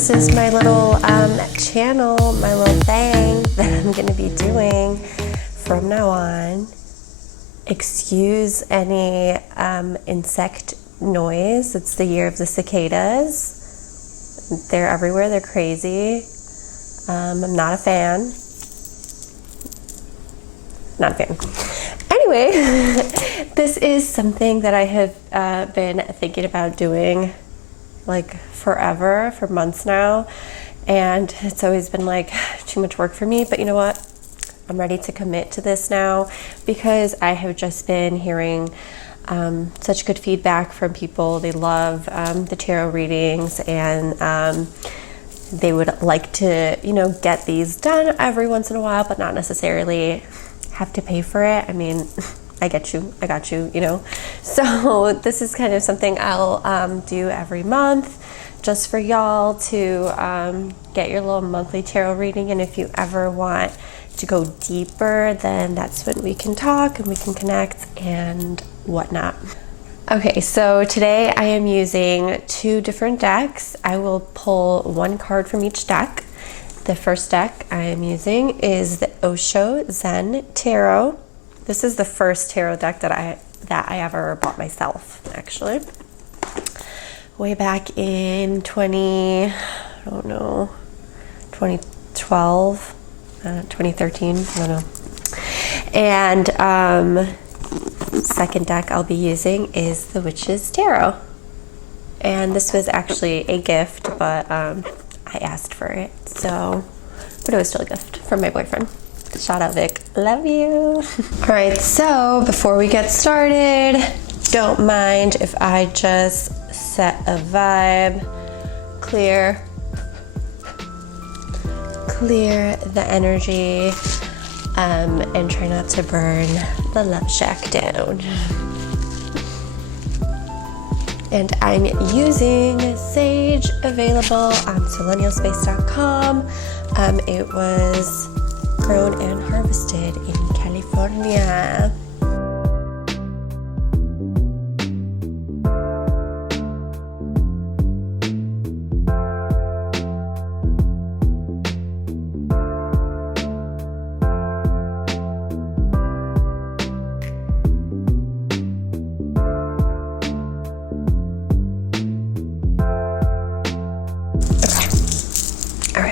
this is my little channel, my little thing that I'm going to be doing from now on. Excuse any insect noise. It's the year of the cicadas. They're everywhere. They're crazy. I'm not a fan. Not a fan. Anyway, this is something that I have been thinking about doing like forever, for months now, and it's always been like too much work for me, but you know what? I'm ready to commit to this now because I have just been hearing such good feedback from people. They love the tarot readings, and they would like to, you know, get these done every once in a while, but not necessarily have to pay for it. I mean, I get you, I got you, you know. So this is kind of something I'll do every month just for y'all to get your little monthly tarot reading. And if you ever want to go deeper, then that's when we can talk and we can connect and whatnot. Okay, so today I am using two different decks. I will pull one card from each deck. The first deck I am using is the Osho Zen Tarot. This is the first tarot deck that I ever bought myself, actually. Way back in 2012, 2013, I don't know. And second deck I'll be using is the Witch's Tarot. And this was actually a gift, but I asked for it, but it was still a gift from my boyfriend. Shout out, Vic. Love you. All right, so before we get started, don't mind if I just set a vibe, clear the energy, and try not to burn the love shack down. And I'm using Sage, available on selenialspace.com. It was grown and harvested in California.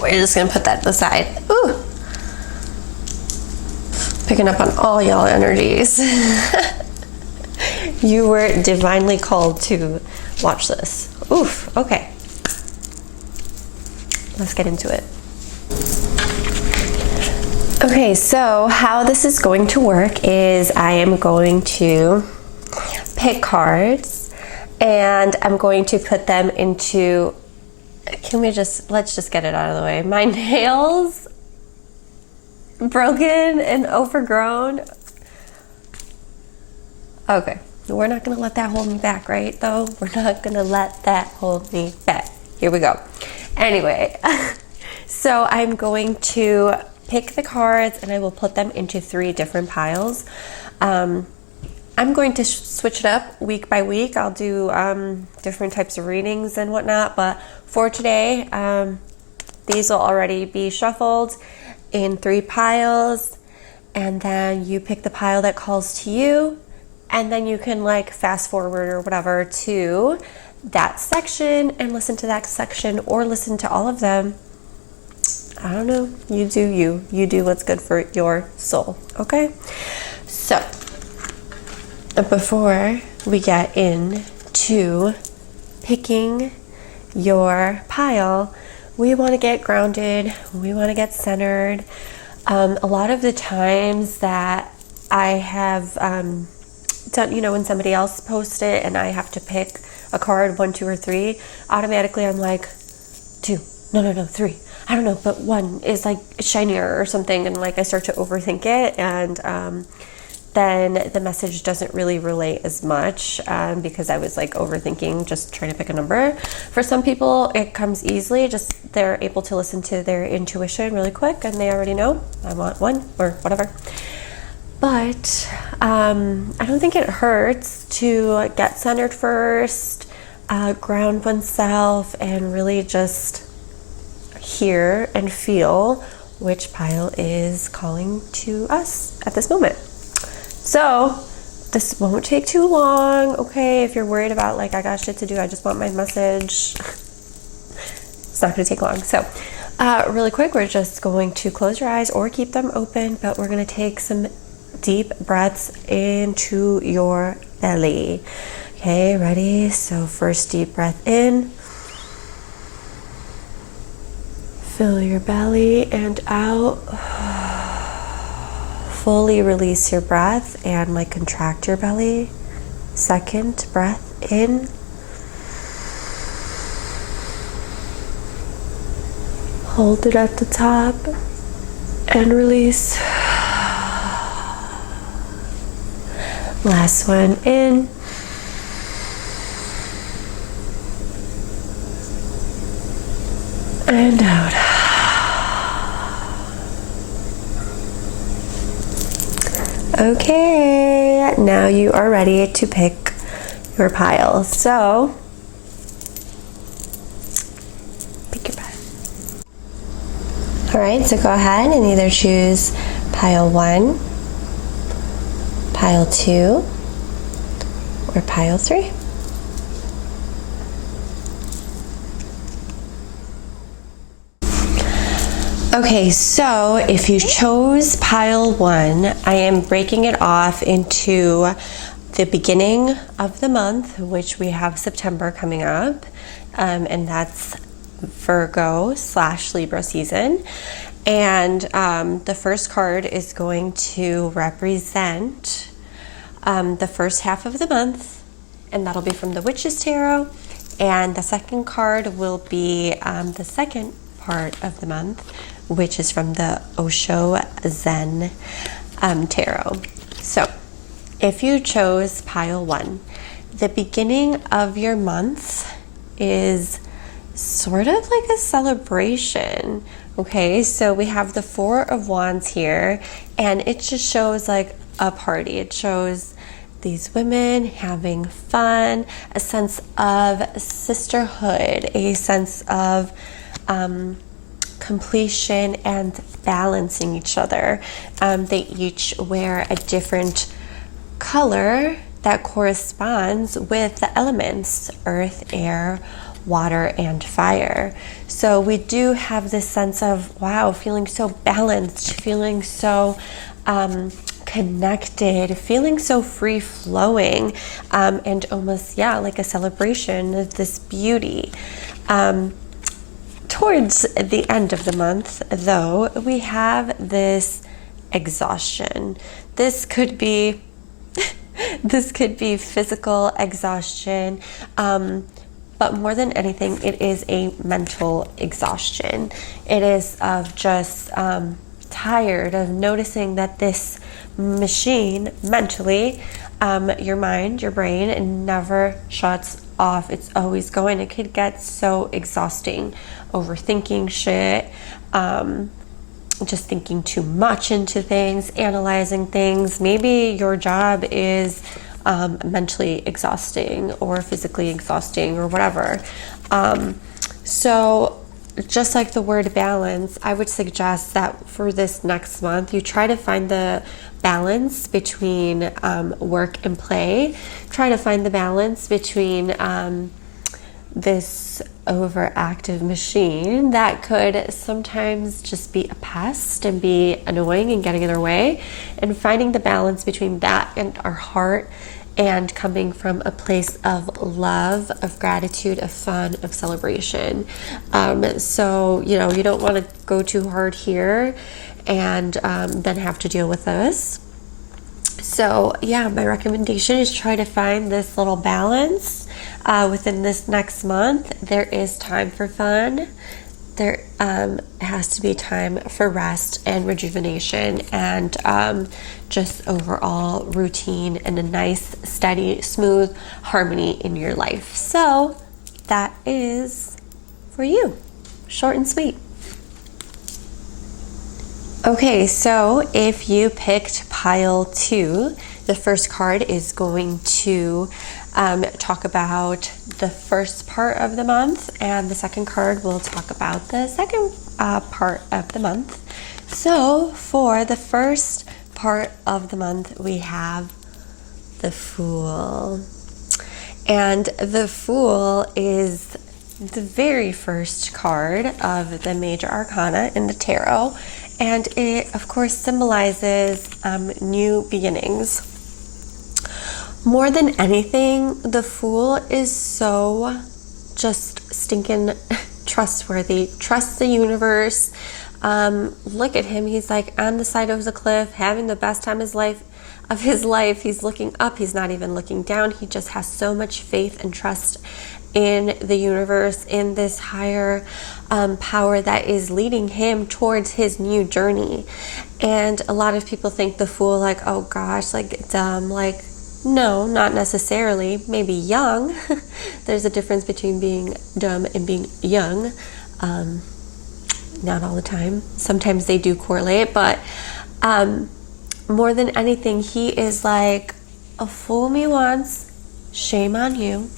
We're just gonna put that aside. Ooh. Picking up on all y'all energies. You were divinely called to watch this. Oof, okay. Let's get into it. Okay, so how this is going to work is I am going to pick cards and I'm going to put them into, let's just get it out of the way. My nails broken and overgrown. Okay, we're not gonna let that hold me back, right? Though we're not gonna let that hold me back. Here we go. Anyway, so I'm going to pick the cards and I will put them into 3 different piles. I'm going to switch it up week by week. I'll do different types of readings and whatnot, but for today, these will already be shuffled in 3 piles, and then you pick the pile that calls to you, and then you can like fast forward or whatever to that section and listen to that section or listen to all of them. I don't know, you do you. You do what's good for your soul, okay? So, before we get into picking your pile, we want to get grounded, we want to get centered. A lot of the times that I have done, you know, when somebody else posts it and I have to pick a card, 1, 2, or 3, automatically I'm like, 2, no, 3. I don't know, but 1 is like shinier or something, and like I start to overthink it, and then the message doesn't really relate as much because I was like overthinking just trying to pick a number. For some people it comes easily, just they're able to listen to their intuition really quick and they already know I want 1 or whatever. But I don't think it hurts to get centered first, ground oneself, and really just hear and feel which pile is calling to us at this moment. So this won't take too long, okay? If you're worried about like, I got shit to do, I just want my message, it's not gonna take long. So really quick, we're just going to close your eyes or keep them open, but we're gonna take some deep breaths into your belly. Okay, ready? So first deep breath in. Fill your belly and out. Fully release your breath and like contract your belly. Second breath in. Hold it at the top and release. Last one in. And out. Okay, now you are ready to pick your pile. So, pick your pile. All right, so go ahead and either choose pile 1, pile 2, or pile 3. Okay, so if you chose pile 1, I am breaking it off into the beginning of the month, which we have September coming up, and that's Virgo/Libra season. And the first card is going to represent the first half of the month, and that'll be from the Witch's Tarot. And the second card will be the second part of the month, which is from the Osho Zen Tarot. So if you chose pile 1, the beginning of your month is sort of like a celebration. Okay, so we have the 4 of Wands here, and it just shows like a party. It shows these women having fun, a sense of sisterhood, a sense of completion and balancing each other. They each wear a different color that corresponds with the elements: earth, air, water, and fire. So we do have this sense of, wow, feeling so balanced, feeling so connected, feeling so free-flowing, and almost, yeah, like a celebration of this beauty. Towards the end of the month, though, we have this exhaustion. This could be physical exhaustion, but more than anything, it is a mental exhaustion. It is of just tired of noticing that this machine mentally, your mind, your brain, never shuts off. It's always going. It could get so exhausting, overthinking shit, just thinking too much into things, analyzing things. Maybe your job is mentally exhausting or physically exhausting or whatever. So just like the word balance, I would suggest that for this next month, you try to find the balance between work and play. Try to find the balance between this overactive machine that could sometimes just be a pest and be annoying and getting in our way, and finding the balance between that and our heart, and coming from a place of love, of gratitude, of fun, of celebration. So, you know, you don't want to go too hard here and then have to deal with this. So, yeah, my recommendation is try to find this little balance within this next month. There is time for fun. There has to be time for rest and rejuvenation, and just overall routine and a nice, steady, smooth harmony in your life. So that is for you. Short and sweet. Okay, so if you picked pile 2, The first card is going to talk about the first part of the month, and the second card will talk about the second part of the month. So for the first part of the month, we have the Fool. And the Fool is the very first card of the major arcana in the tarot, and it of course symbolizes new beginnings. More than anything, the Fool is so just stinking trustworthy. Trusts the universe. Look at him. He's like on the side of the cliff, having the best time of his life. He's looking up. He's not even looking down. He just has so much faith and trust in the universe, in this higher power that is leading him towards his new journey. And a lot of people think the Fool, like, oh gosh, like dumb, like, no, not necessarily. Maybe young. There's a difference between being dumb and being young. Not all the time. Sometimes they do correlate, but more than anything, he is like, fool me once, shame on you.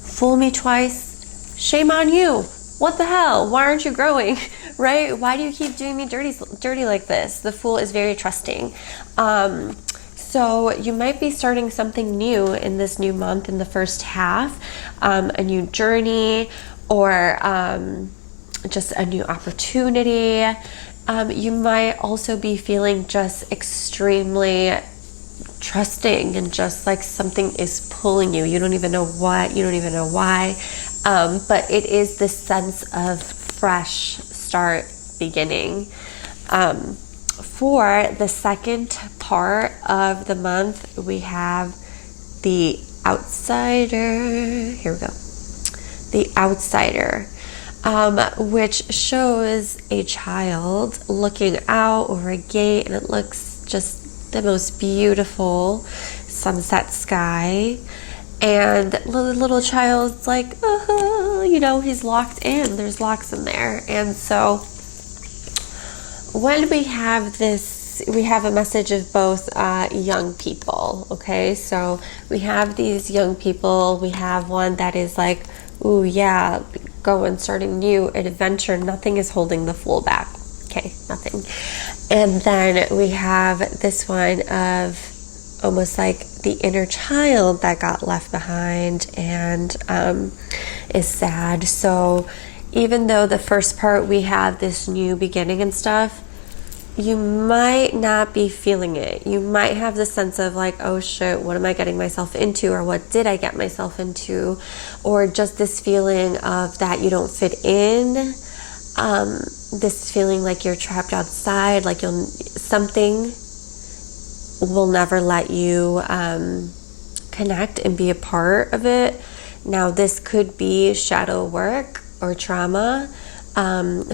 Fool me twice, shame on you. What the hell? Why aren't you growing? Right? Why do you keep doing me dirty like this? The Fool is very trusting. So you might be starting something new in this new month, in the first half, a new journey, or just a new opportunity. You might also be feeling just extremely trusting, and just like something is pulling you. You don't even know what, you don't even know why, but it is this sense of fresh start, beginning. For the second part of the month, we have the Outsider. Here we go. The Outsider, which shows a child looking out over a gate, and it looks just the most beautiful sunset sky. And the little child's like, he's locked in. There's locks in there. And so when we have this, we have a message of both young people, okay? So we have these young people. We have one that is like, ooh, yeah, starting new adventure. Nothing is holding the Fool back. Okay, nothing. And then we have this one of almost like the inner child that got left behind and is sad. So even though the first part we have this new beginning and stuff, you might not be feeling it. You might have the sense of like, oh shit, what am I getting myself into? Or what did I get myself into? Or just this feeling of that you don't fit in. This feeling like you're trapped outside, like something will never let you connect and be a part of it. Now, this could be shadow work or trauma,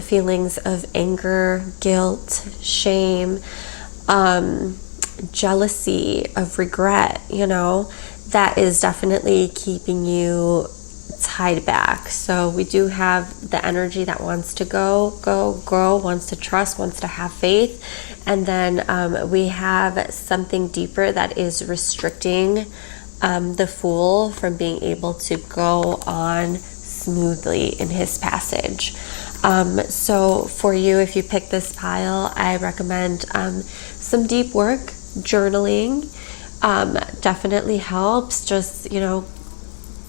feelings of anger, guilt, shame, jealousy, of regret, that is definitely keeping you tied back. So we do have the energy that wants to grow, wants to trust, wants to have faith. And then we have something deeper that is restricting the Fool from being able to go on smoothly in his passage. So for you, if you pick this pile, I recommend some deep work, journaling. Definitely helps. Just,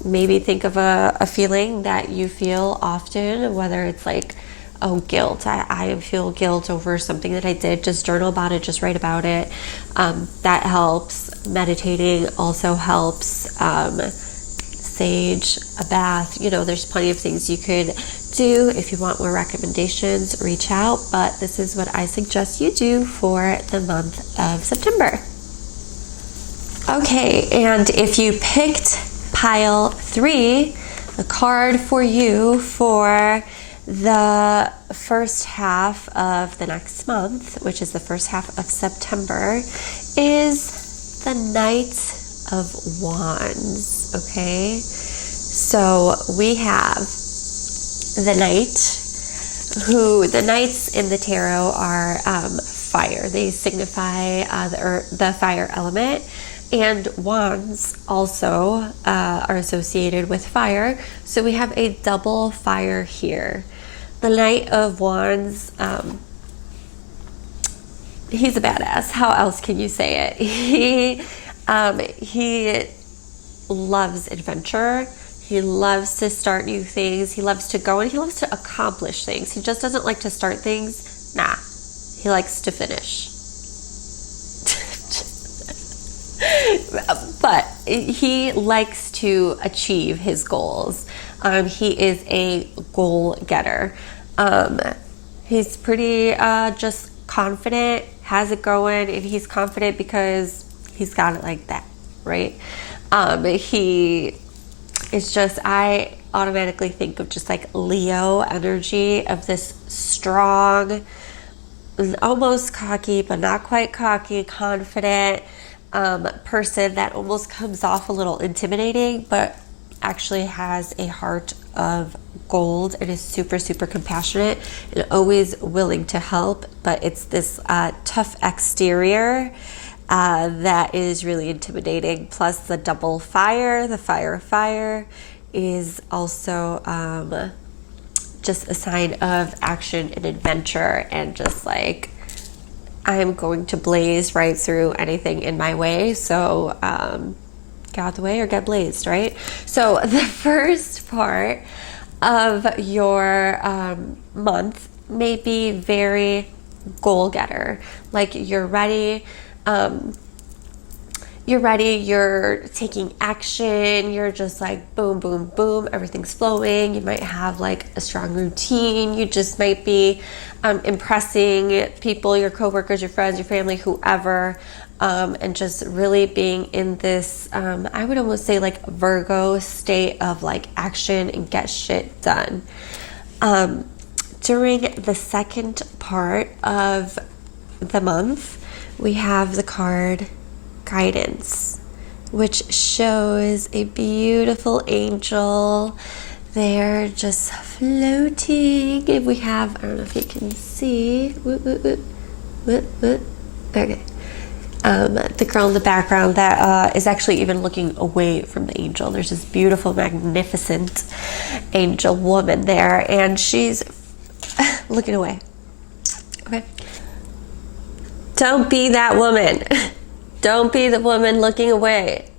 maybe think of a feeling that you feel often, whether it's like, oh, guilt. I feel guilt over something that I did. Just journal about it. Just write about it. That helps. Meditating also helps. Sage, a bath. There's plenty of things you could do. If you want more recommendations, reach out. But this is what I suggest you do for the month of September. Okay, and if you picked pile 3, the card for you for the first half of the next month, which is the first half of September, is the Knight of Wands. Okay, so we have the Knight, who the Knights in the tarot are fire. They signify the fire element. And wands also are associated with fire. So we have a double fire here. The Knight of Wands, he's a badass. How else can you say it? He loves adventure. He loves to start new things. He loves to go and he loves to accomplish things. He just doesn't like to start things. Nah, he likes to finish. But he likes to achieve his goals. He is a goal getter. He's pretty just confident, has it going, and he's confident because he's got it like that, right? He is just, I automatically think of just like Leo energy, of this strong, almost cocky, but not quite cocky, confident person that almost comes off a little intimidating, but actually has a heart of gold and is super, super compassionate and always willing to help. But it's this tough exterior that is really intimidating. Plus the double fire, the fire of fire, is also just a sign of action and adventure, and just like, I am going to blaze right through anything in my way. So get out the way or get blazed, right? So the first part of your month may be very goal getter. Like you're ready. You're taking action, you're just like boom, boom, boom, everything's flowing. You might have like a strong routine. You just might be impressing people, your coworkers, your friends, your family, whoever, and just really being in this, I would almost say like Virgo state of like action and get shit done. During the second part of the month, we have the card Guidance, which shows a beautiful angel there just floating. And we have, I don't know if you can see, okay, the girl in the background that is actually even looking away from the angel. There's this beautiful, magnificent angel woman there, and she's looking away. Okay, don't be that woman. Don't be the woman looking away.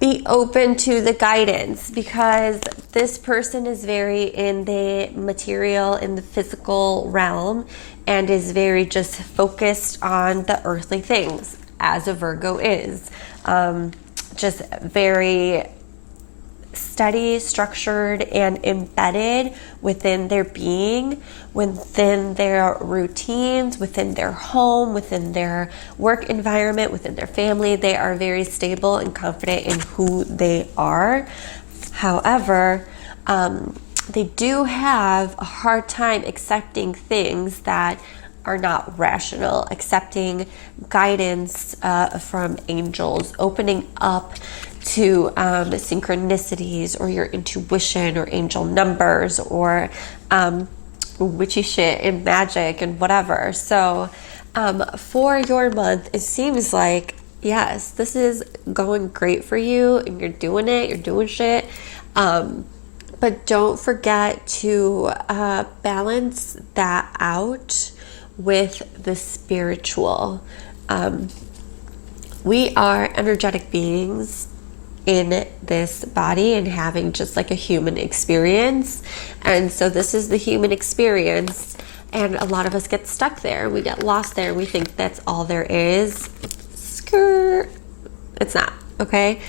Be open to the guidance, because this person is very in the material, in the physical realm, and is very just focused on the earthly things, as a Virgo is. Just very steady, structured, and embedded within their being, within their routines, within their home, within their work environment, within their family. They are very stable and confident in who they are. However, they do have a hard time accepting things that are not rational, accepting guidance from angels, opening up to synchronicities or your intuition or angel numbers or witchy shit and magic and whatever. So for your month, it seems like, yes, this is going great for you and you're doing it, you're doing shit. But don't forget to balance that out with the spiritual. We are energetic beings in this body and having just like a human experience. And so this is the human experience. And a lot of us get stuck there. We get lost there. We think that's all there is. Skirt. It's not, okay?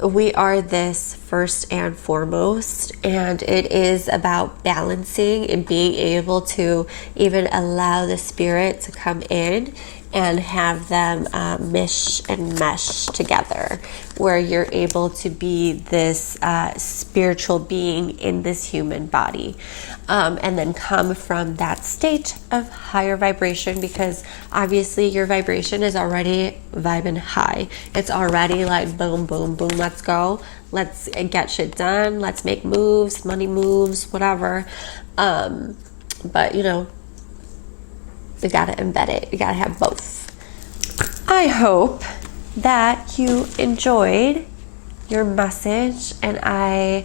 We are this first and foremost, and it is about balancing and being able to even allow the spirit to come in and have them mesh together, where you're able to be this spiritual being in this human body, and then come from that state of higher vibration, because obviously your vibration is already vibing high. It's already like boom, boom, boom, let's go. Let's get shit done. Let's make moves, money moves, whatever. But you know, We gotta embed it. We gotta have both. I hope that you enjoyed your message, and I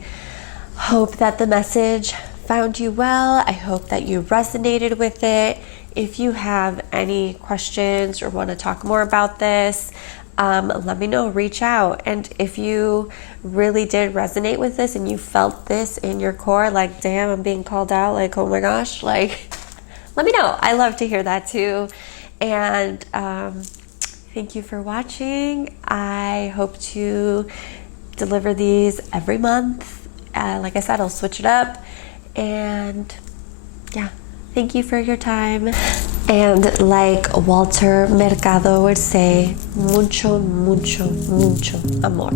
hope that the message found you well. I hope that you resonated with it. If you have any questions or want to talk more about this, let me know, reach out. And if you really did resonate with this and you felt this in your core, like, damn, I'm being called out, like, oh my gosh, like, let me know. I love to hear that too. And thank you for watching. I hope to deliver these every month. Like I said, I'll switch it up. And yeah, thank you for your time. And like Walter Mercado would say, mucho, mucho, mucho amor.